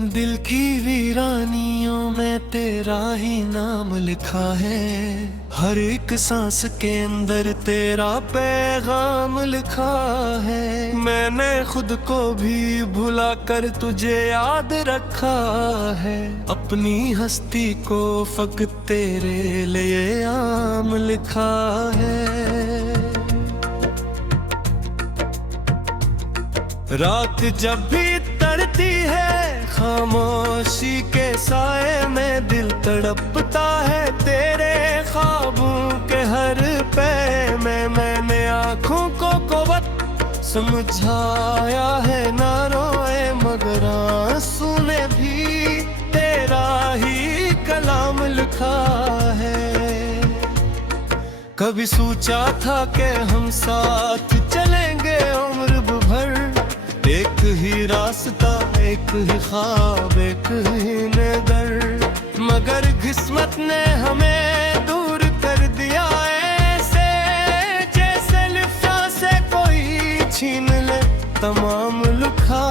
दिल की वीरानियों में तेरा ही नाम लिखा है। हर एक सांस के अंदर तेरा पैगाम लिखा है। मैंने खुद को भी भुला कर तुझे याद रखा है। अपनी हस्ती को फकत तेरे लिए आम लिखा है। रात जब भी तड़ती है खामोशी के साए में दिल तड़पता है तेरे ख्वाबों के हर पे में। मैंने आँखों को कुव्वत समझाया है ना रोए मगर आंसू ने भी तेरा ही कलाम लिखा है। कभी सोचा था कि हम साथ चलेंगे उम्र भर। एक ही रास्ता एक ही ख्वाब एक ही नजर मगर किस्मत ने हमें दूर कर दिया ऐसे जैसे लिफ्टा से कोई छीन ले तमाम लिखा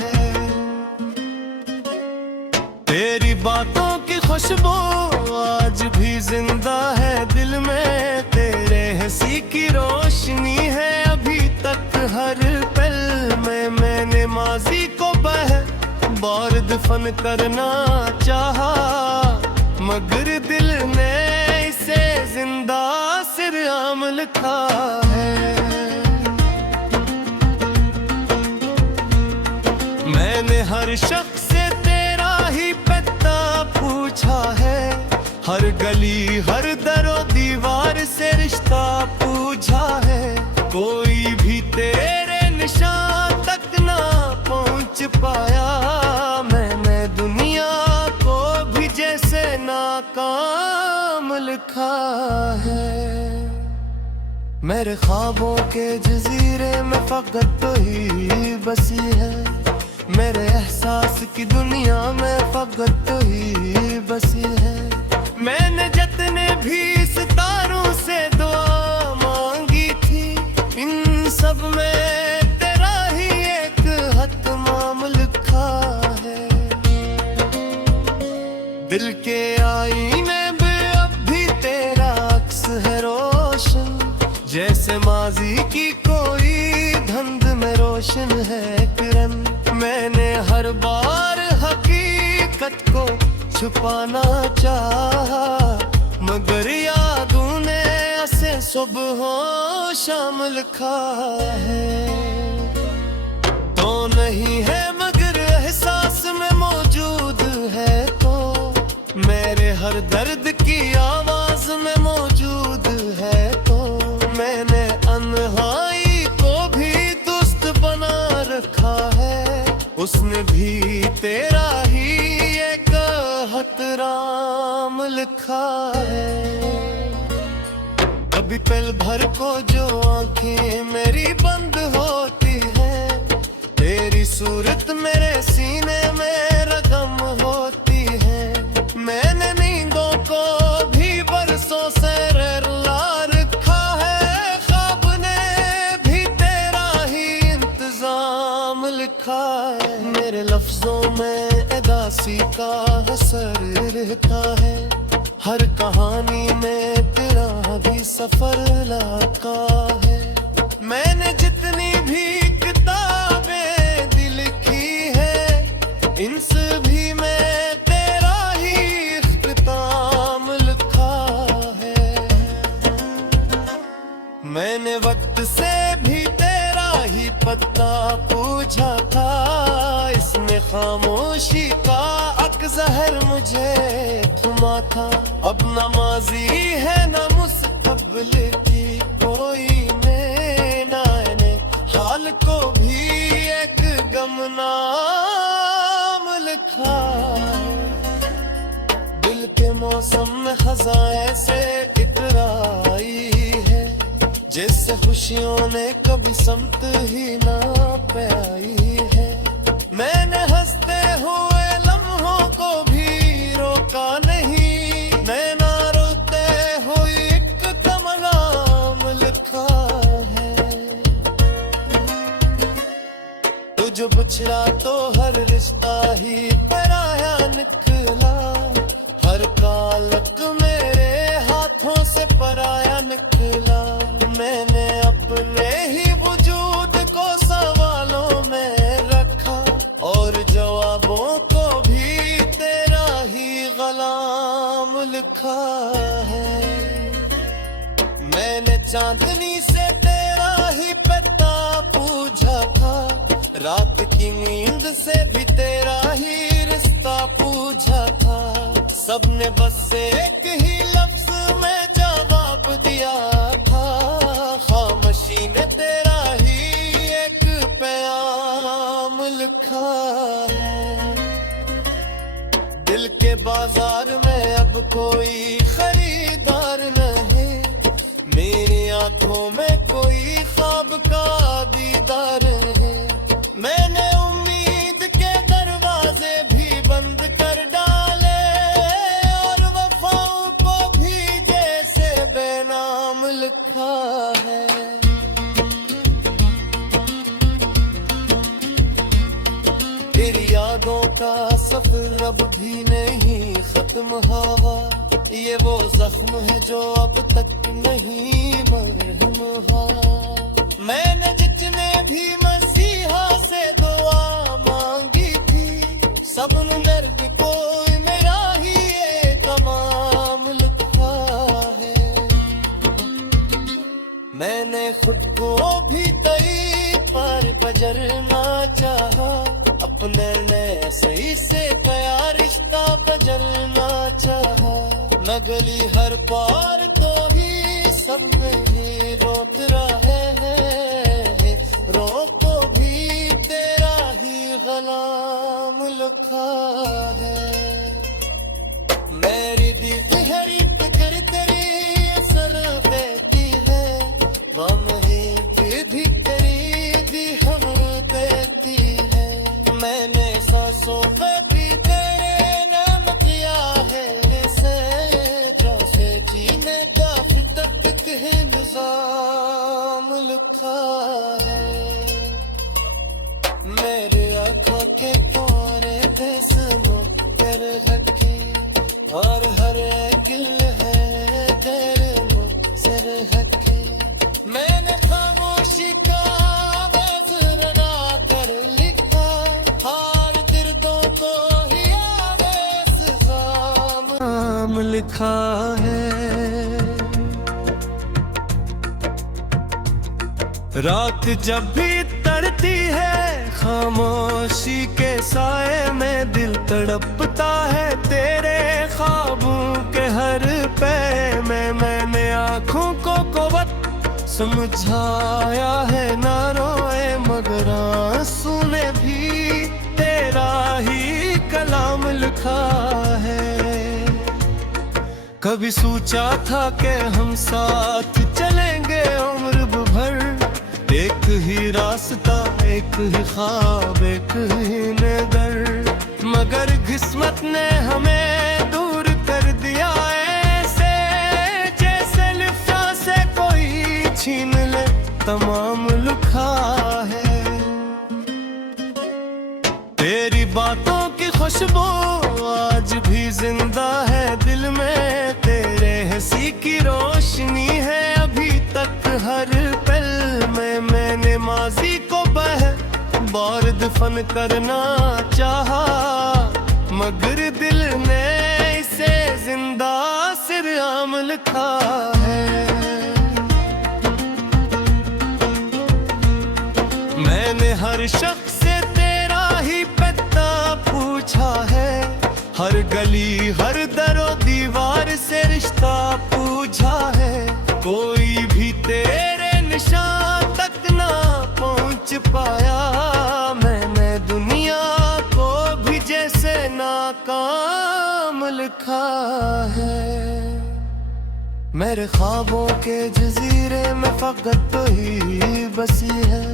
है। तेरी बातों की खुशबू आज भी जिंदा है दिल में। तेरे हंसी की रोशनी है अभी तक हर पल में। मैंने माजी को बार दफन करना चाहा मगर दिल ने इसे जिंदा सिर आम लिखा है। मैंने हर शख्स से तेरा ही पता पूछा है। हर गली हर दरो दीवार से रिश्ता पूछा है। कोई भी तेरे निशान तक ना पहुंच पाया। मैंने दुनिया को भी जैसे नाकाम लिखा है। मेरे ख्वाबों के जजीरे में फकत तो ही बसी है। मेरे एहसास की दुनिया में फकत तो ही बसी है। मैंने जितने भी सितारों से दुआ मांगी थी इन सब में तेरा ही एक हतमाम लिखा है। दिल के आईने में अब भी तेरा अक्स है रोशन जैसे माजी की कोई धुंध में रोशन है किरण। मैंने हर बार हकीकत को छुपाना चाहा मगर यादों ने ऐसे सुबह शाम लिखा है। तो नहीं है मगर एहसास में मौजूद है तो मेरे हर दर्द की आवाज में मौजूद है। तो मैंने अनहाई को भी दोस्त बना रखा है। उसने भी तेरा ही एक हतराम लिखा है। कभी पल भर को जो आंखें मेरी बंद होती है तेरी सूरत मेरे सीने में रगम होती है। मैंने नींदों को भी बरसों से ला रखा है। ख्वाब ने भी तेरा ही इंतजाम लिखा है। मेरे लफ्जों में उदासी का असर रहता है। हर कहानी में तेरा भी सफर लाका है। मैंने जितनी भी किताबें दिल की है इन सभी में तेरा ही इख्तिताम लिखा है। मैंने वक्त से भी तेरा ही पता पूछा था। इसने खामोशी का अकज़हर मुझे थमा था। अब न माजी है न मुस्तक़बिल की कोई मैंने हाल को भी एक गमनाम लिखा। दिल के मौसम में खज़ाएं से इतराई है जैसे खुशियों ने कभी समत ही ना पाई है। मैंने हंसते हुए लम्हों को भी रोका नहीं। नैना रोते हुए एक तमन्नाम लिखा है। तो जब बिछड़ा तो हर रिश्ता ही पराया निकला, हर कालक मेरे हाथों से पराया निकला। मैंने अपने ही वजूद को सवालों में रखा और जवाबों को भी तेरा ही गुलाम लिखा है। मैंने चांदनी से तेरा ही पता पूछा था, रात की नींद से भी तेरा ही रिश्ता पूछा था। सबने बस एक ही लफ्ज में जवाब दिया था, खामोशी ने तेरा ही एक पैगाम लिखा है। दिल के बाजार में अब कोई खरीदार नहीं, मेरी आंखों में कोई ख्वाब का दीदार है। मैंने उम्मीद के दरवाजे भी बंद कर डाले और वफाओं को भी जैसे बेनाम लिखा है। तेरी यादों का सफर अब भी नहीं खत्म हुआ, ये वो जख्म है जो अब तक नहीं मरहम हुआ। मैंने जितने भी मसीहा से दुआ मांगी थी, सब दर्द को मेरा ही एक इमाम लिखा है। मैंने खुद को भी तई पर गुजरना चाहा, अपने नए सही से तैयार रिश्ता बदलना चाहा। न गली हर पार तो ही सब में रोक रहे हैं, रोको भी तेरा ही गुलाम लिखा है। मेरी दी हरीत कर तेरी असर बेटी है, गम है भी तेरी दी हम बेटी है। मैंने सांसों में भी तेरे नाम किया है, जीने का फितक है निजाम लिखा है। मेरे आँखों के कोरे पे सुनो कर रखे, और हर गिल है तेरे मुझसे रखे। मैंने खामोशी का आवाज रड़ा कर लिखा, हर दर्दों को ही आवेश जाम लिखा है। रात जब भी तड़ती है खामोशी के साए में, दिल तड़पता है तेरे ख्वाबों के हर पे में। मैंने आँखों को कुव्वत समझाया है, ना रोए मगर आंसू ने भी तेरा ही कलाम लिखा है। कभी सोचा था कि हम साथ चलेंगे उम्र भर, एक ही रास्ता एक ही ख्वाब एक ही नजर, मगर किस्मत ने हमें दूर कर दिया ऐसे, जैसे लिफ्टा से कोई छीन ले तमाम लिखा है। तेरी बातों की खुशबू आज भी जिंदा है दिल में, तेरे हंसी की रोशनी है अभी तक हर पल में। मैंने माजी को बार दफन करना चाहा, मगर दिल ने इसे जिंदा सिर आम लिखा है। मैंने हर शख्स से तेरा ही पता पूछा है, हर गली हर दरो दीवार से रिश्ता पूछा है। कोई भी तेरे निशान तक ना पहुंच पाया, मैंने दुनिया को भी जैसे नाकाम लिखा है। मेरे ख्वाबों के जजीरे में फकत तो ही बसी है,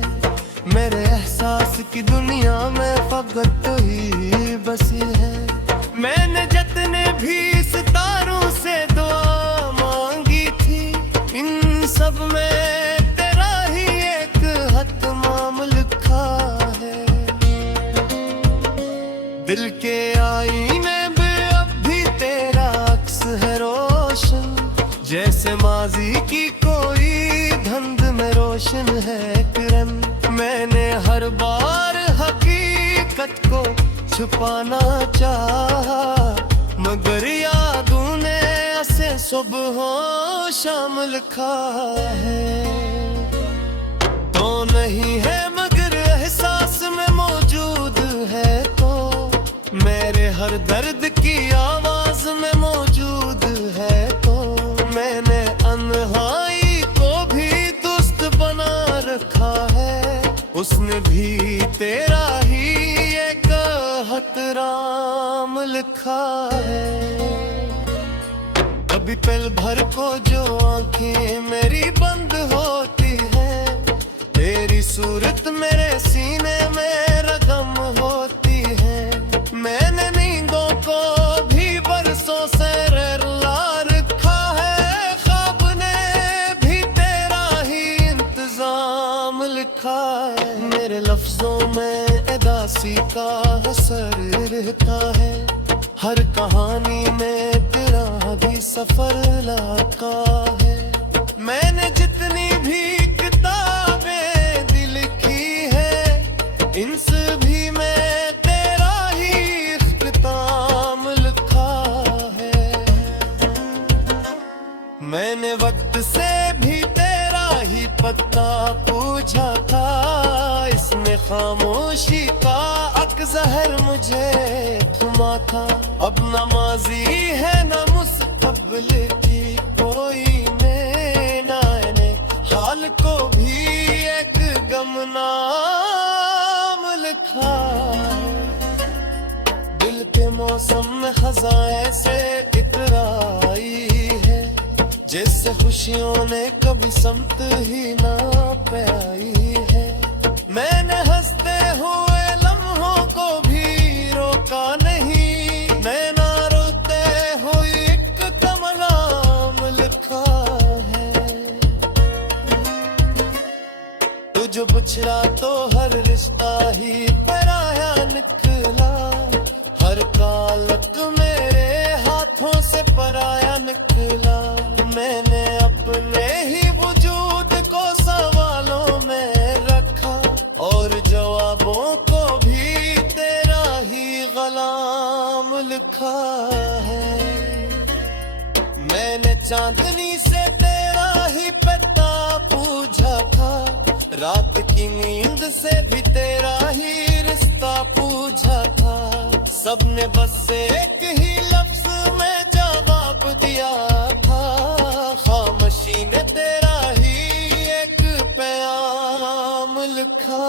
मेरे एहसास की दुनिया में फकत तो ही बसी है। मैंने जितने भी सितारों से दुआ मांगी थी, इन सब में तेरा ही एक हतमाम लिखा है। दिल के आईने में अब भी तेरा अक्स है रोशन, जैसे माजी की कोई धुंध में रोशन है किरण। मैंने हर बार हकीकत को छुपाना चाहा, मगर यादों ने ऐसे सुबह शाम लिखा है। तो नहीं है मगर एहसास में मौजूद है, तो मेरे हर दर्द की आवाज में मौजूद है। तो मैंने अनहाई को भी दोस्त बना रखा है, उसने भी तेरा ही एक खतराम लिखा है। कभी पल भर को जो आंखें मेरी बंद होती है, तेरी सूरत मेरे सीने में रगम होती है। मैंने नींदों को भी बरसों से रुला रखा है, ख्वाब ने भी तेरा ही इंतजाम लिखा है। मेरे लफ्जों में उदासी का असर रहता है, हर कहानी में तेरा भी सफर लाका है। मैंने जितनी भी किताबें दिल की है, इनसे भी मैं तेरा ही इख्तिताम लिखा है। मैंने वक्त से भी तेरा ही पता पूछा था, इसमें खामोशी का अक्जहर मुझे थमा था। अब न माजी है न मुस्तकबिल की कोई मैंने हाल को भी एक गमनाम लिखा। दिल के मौसम में खजाएं से इतराई है, जैसे खुशियों ने कभी समत ही ना पाई है। मैंने हंसते हुए लम्हों को भी रोका नहीं, नैना रोते हुए एक कमलाम लिखा है। तुझे पुछड़ा तो हर रिश्ता ही पराया निकला, हर कालक मेरे हाथों से पराया निकला। मैंने अपने ही वजूद को सवालों में रखा, और जवाबों को भी तेरा ही गुलाम लिखा है। मैंने चांदनी से तेरा ही पता पूछा था, रात की नींद से भी तेरा ही रिश्ता पूछा था। सबने बस एक ही लफ्ज में जवाब दिया था, खामोशी ने तेरा ही एक प्याम लिखा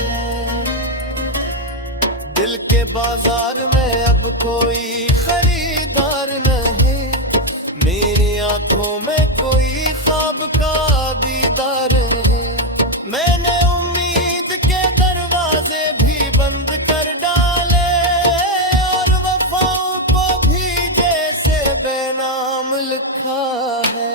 है। दिल के बाजार में अब कोई खरीदार नहीं, मेरी आंखों में कोई ख्वाब का दीदार है। मैंने उम्मीद के दरवाजे भी बंद कर डाले, और वफाओं को भी जैसे बेनाम लिखा है।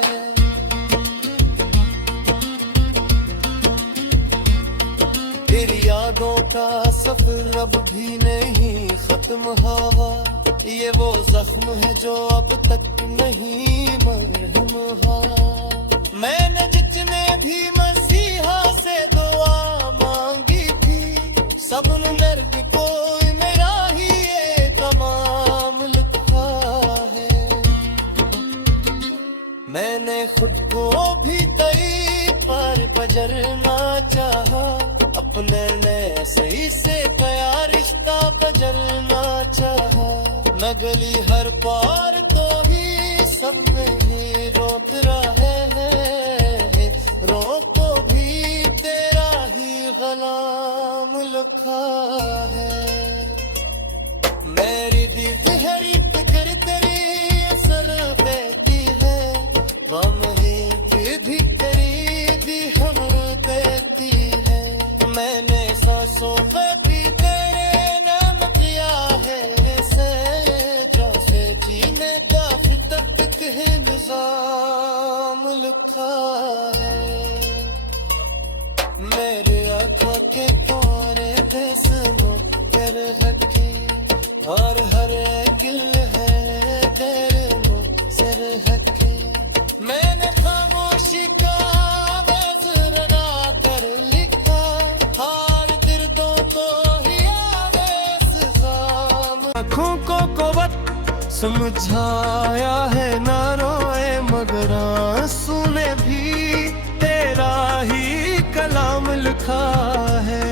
तेरी यादों का सफर अब भी नहीं खत्म हुआ, ये वो जख्म है जो अब तक नहीं मरहम हुआ। मैंने जितने भी मसीहा से दुआ मांगी थी, सब दर्द को मेरा ही ये तमाम लिखा है। मैंने खुद को भी तेरी पर गुजरना चाहा, अपने ने सही से कया रिश्ता बजरना चाहा। न गली हर पार तो ही सब में ही रोत रहे हैं, रो को भी तेरा ही गुलाम लिखा है। मेरी दीद हरी फिक्र तेरी असर देती है, गम है फिर भी तेरी भी हम देती है। मैंने सांसों में भी तेरे नाम किया है, से जैसे जीने आँखों को कुव्वत समझाया है, ना रोए मगर आंसू ने भी तेरा ही कलाम लिखा है।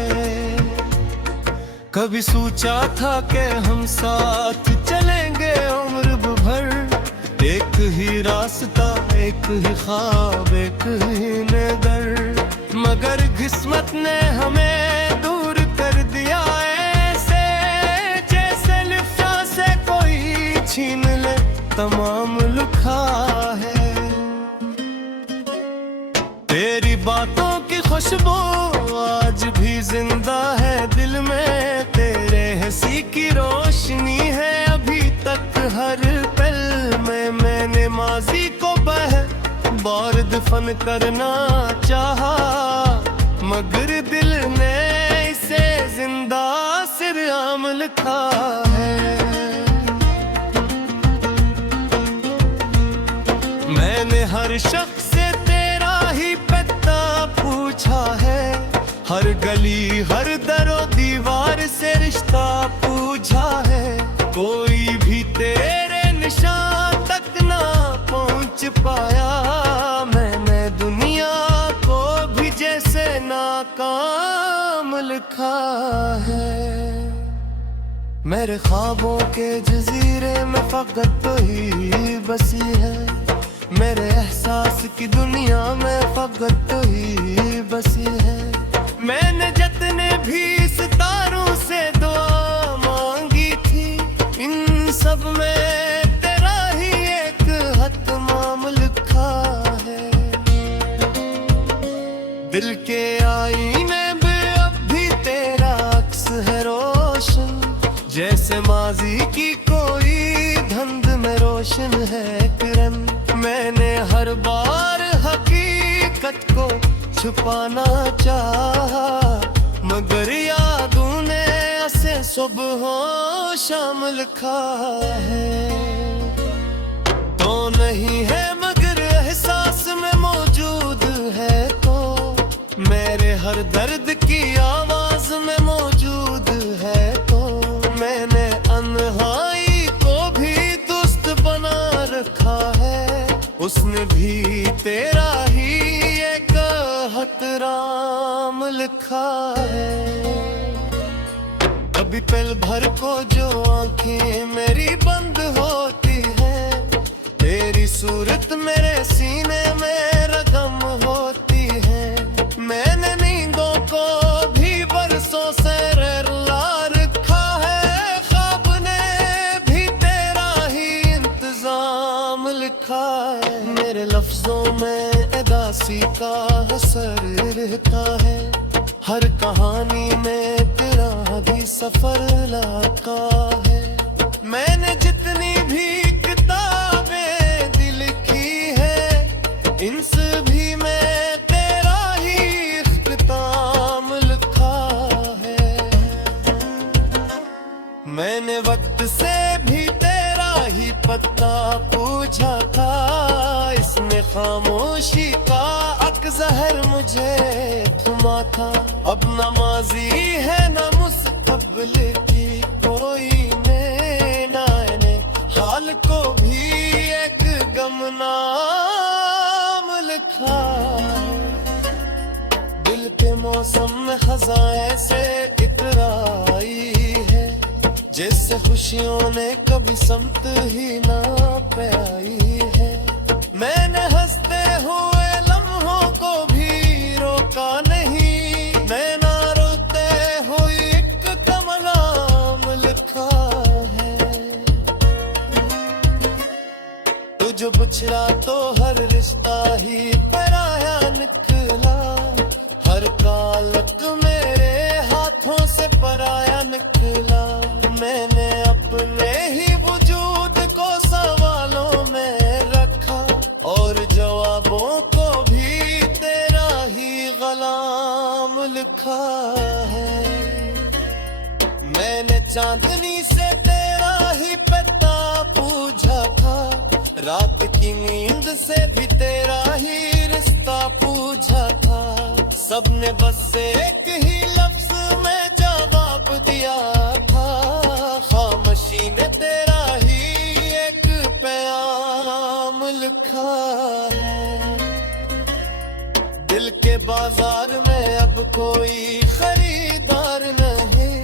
कभी सोचा था कि हम साथ चलेंगे उम्र भर, एक ही रास्ता, एक ही ख्वाब, एक ही नजर, मगर किस्मत ने हमें दूर कर दिया ऐसे, जैसे लिफ्टा से कोई छीन ले तमाम लिखा है। तेरी बातों की खुशबू आज भी जिंदा है दिल में, तेरे हंसी की रोशनी है अभी तक हर पल में। मैंने माजी को बार दफन करना चाहा, मगर दिल ने इसे जिंदा सिर आम लिखा है। मैंने हर शख्स से तेरा ही पता पूछा है, हर गली हर दरो दीवार से रिश्ता पूछा है, कोई भी तेरे निशान तक ना पहुंच पाया। मैंने दुनिया को भी जैसे नाकाम लिखा है। मेरे ख्वाबों के जजीरे में फकत तो ही बसी है, मेरे एहसास की दुनिया में फकत तो ही बसी है। मैंने जितने भी सितारों से दुआ मांगी थी, इन सब में तेरा ही एक हतमाम लिखा है। दिल के आईने में अब भी तेरा अक्स है रोशन, जैसे माजी की कोई धुंध में रोशन है किरण। मैंने हर बार हकीकत को छुपाना चाहा, मगर यादों ने ऐसे सुबह शाम लिखा है। तो नहीं है मगर एहसास में मौजूद है, तो मेरे हर दर्द की आवाज में मौजूद है। तो मैंने अनहाई को भी दोस्त बना रखा है, उसने भी तेरा ही एक हतराम लिखा है। कभी पल भर को जो आंखें मेरी बंद होती है, तेरी सूरत मेरे सीने में रगम होती है। मैंने नींदों को भी बरसों से रला रखा है, ख्वाब ने भी तेरा ही इंतजाम लिखा है। मेरे लफ्जों में उदासी का असर रहता है, हर कहानी में तेरा भी सफर लाका है। मैंने जितनी भी किताबें दिल की है, इन सभी में तेरा ही इख्तिताम लिखा है। मैंने वक्त से भी तेरा ही पता पूछा था, इसमें खामोशी का अकज़हर मुझे थमा था। अब न माजी है न मुस्तक़बिल की कोई ने हाल को भी एक गमनाम लिखा। दिल के मौसम में खजाएं से इतराई है, जैसे खुशियों ने कभी समत ही ना पाई है। मैंने हंसते हुए लम्हों को भी रोका नहीं, मैं ना रोते हुए एक कमलाम लिखा है। तुझे पुछड़ा तो हर रिश्ता ही पराया निकला, हर ताल्लुक मेरे हाथों से पराया निकला। मैंने अपने ही वजूद को सवालों में रखा, और जवाबों को भी तेरा ही गलाम लिखा है। मैंने चांदनी से तेरा ही पता पूछा था, रात की नींद से भी तेरा ही रिश्ता पूछा था। सबने बस एक ही लफ्ज में जवाब दिया था, खामोशी बाजार में अब कोई खरीदार नहीं,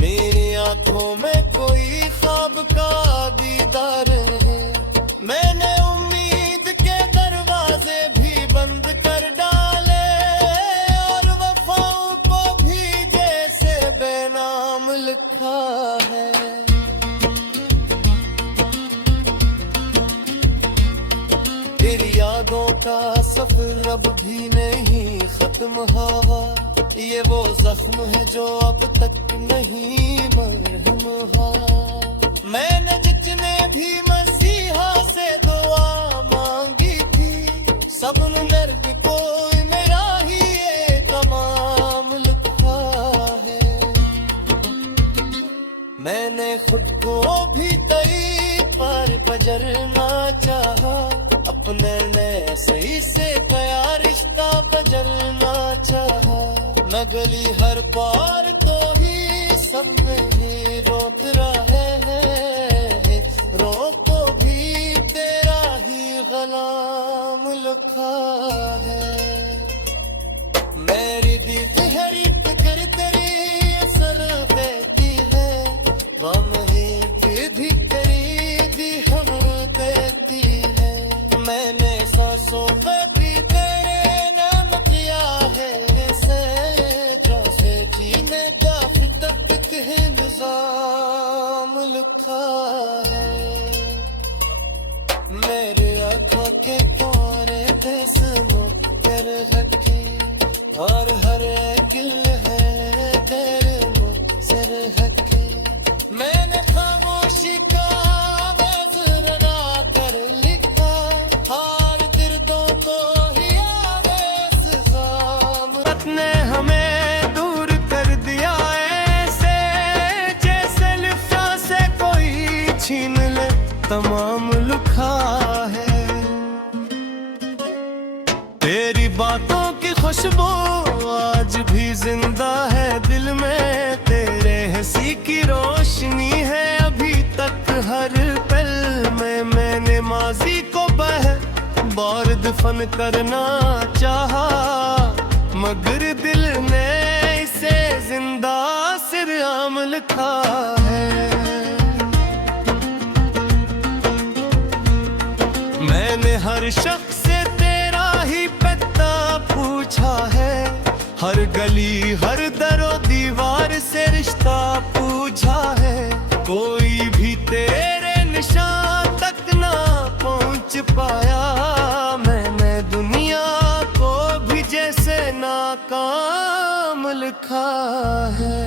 मेरी आंखों में कोई ख्वाब का दीदार है। मैंने उम्मीद के दरवाजे भी बंद कर डाले और वफाओं को भी जैसे बेनाम लिखा है। तेरी यादों का सफर अब भी नहीं खत्म हुआ, ये वो जख्म है जो अब तक नहीं मरहम हुआ। मैंने जितने भी मसीहा से दुआ मांगी थी, सब ने दर्द कोई मेरा ही एक तमाम लिखा है। मैंने खुद को भी तेरी पर गुजरना चाहा, अपने ने सही से कया रिश्ता बदलना चाहा। न गली हर पार तो ही सब में ही रोत रहे हैं, रो को भी तेरा ही गलाम लिखा है। मेरी दी तहरीक कर तेरी असर बेटी है, गम है कि भी तेरी दी हम देती है। मैंने सांसों में भी तेरे नाम किया है से, जैसे जीने का तक है निजाम लिखा है। मेरे आँखों के कोरे पे सुनो कर हकी, और हर गिल है तेरे मुझसे हकी। मैंने खामोशी का आवाज रना कर लिखा, हार दर्दों को ही आवेश ज़ाम। ने हमें दूर कर दिया ऐसे, जैसे लिफ्टा से कोई छीन ले तमाम लिखा है। तेरी बातों की खुशबू आज भी जिंदा है दिल में, तेरे हंसी की रोशनी है अभी तक हर पल में। मैंने माजी को बार दफन करना चाहा, मगर दिल ने इसे जिंदा सिर आम लिखा है। मैंने हर शख्स से तेरा ही पता पूछा है, हर गली हर दरो दीवार से रिश्ता पूछा है। कोई भी तेरे निशान तक ना पहुंच पाया, मैंने दुनिया को भी जैसे नाकाम लिखा है।